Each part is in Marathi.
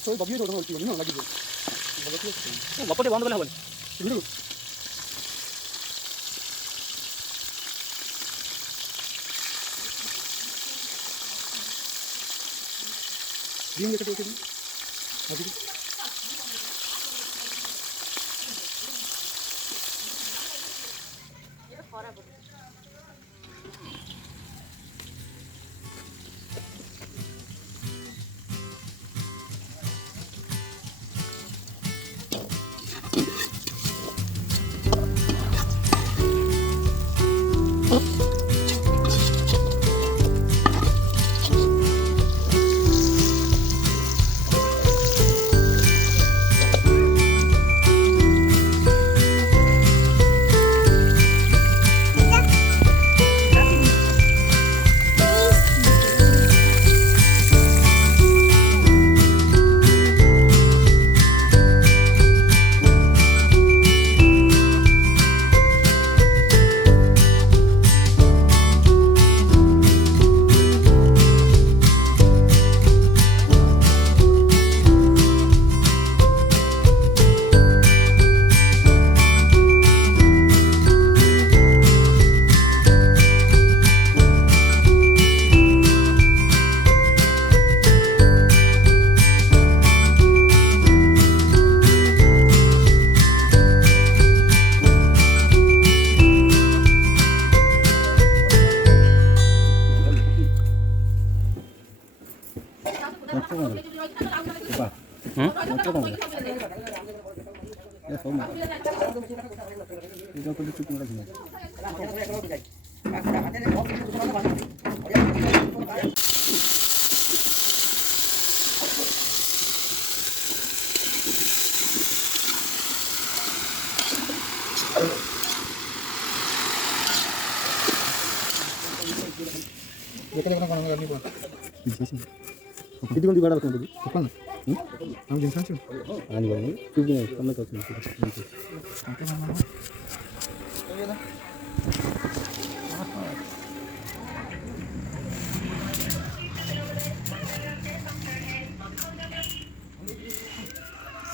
ମାଛ ଦବିଏ ତ ଅଟିବନି ନା ଲାଗିବ ଗପଟେ ବନ୍ଦ କଲେ ହବନି। ଦିନ କେତେ ଅଛି ଆଜି किती कोणती गाडा लागतो पप्पा ना आम्ही जिंकणार छी आणि बघ तू बी कमी करतो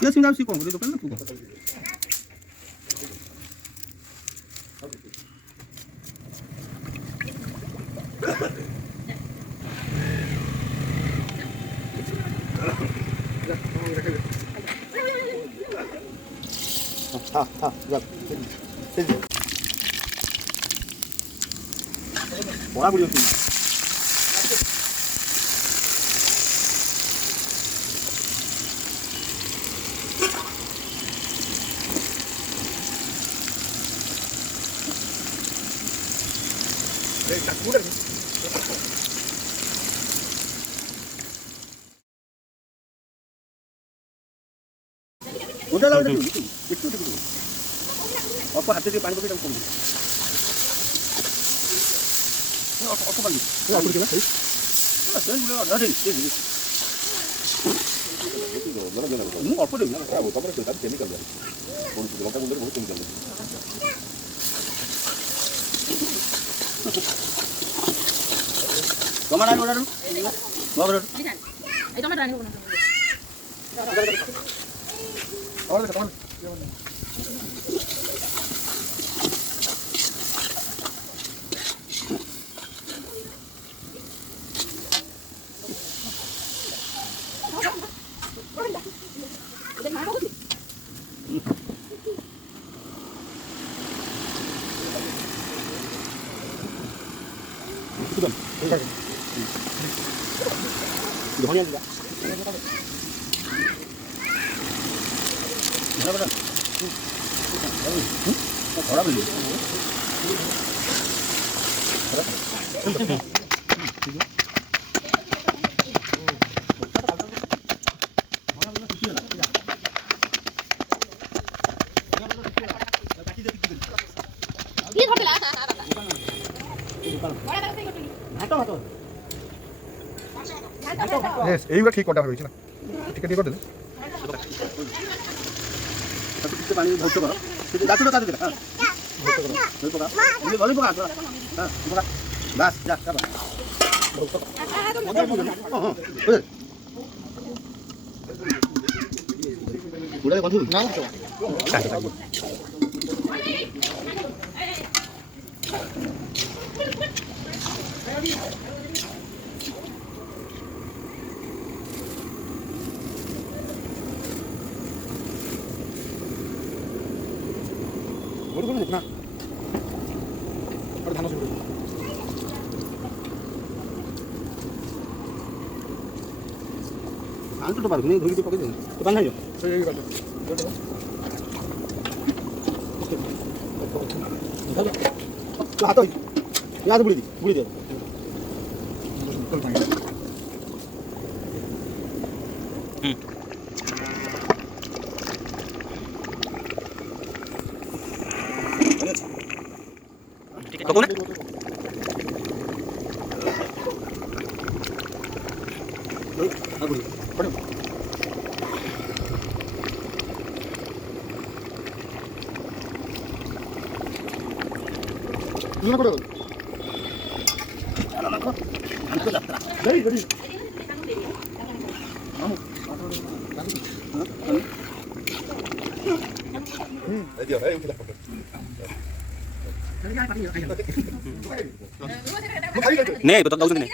या सिंगाव सी कोण तो पण ना तू हाँ जब बड़ा बुढ़ी होती है उधर लाओ देखो देखो आपको हाथ से पानी पकड़ के कम ऑटो पानी ऑटो के ना सही अरे ऑटो दे ना वो तमरे से केमिकल है कौन सी लंका गुंडर बहुत केमिकल है कमाना है ऑर्डर बाबर ए टमाटर आने को और कौन धनिया दिया बड़ा थोड़ा मिल এইগুলো ঠিক কটা হয়েছে না ঠিক ঠিক করে দিলে পানি ভর্তি করো গাছটা কাটে দিলে হ্যাঁ ভর্তি করো হ্যাঁ বাস যা যাবা হ্যাঁ 우리가 관투 나 머리 걸면 됐구나. 바로 다 넣어서 그래. 안 뜯어 봐도 그냥 그렇게 뜯어 또 만나요. 저 여기 가죠. 저 아까 야도 물이 돼. 무슨 당해. Doon. 아구리. 버려. 누나 그래. 하나 넣고. 안 뜯었더라. 내리 내리. Dia, yuk kita. Nih, betul tahu sini.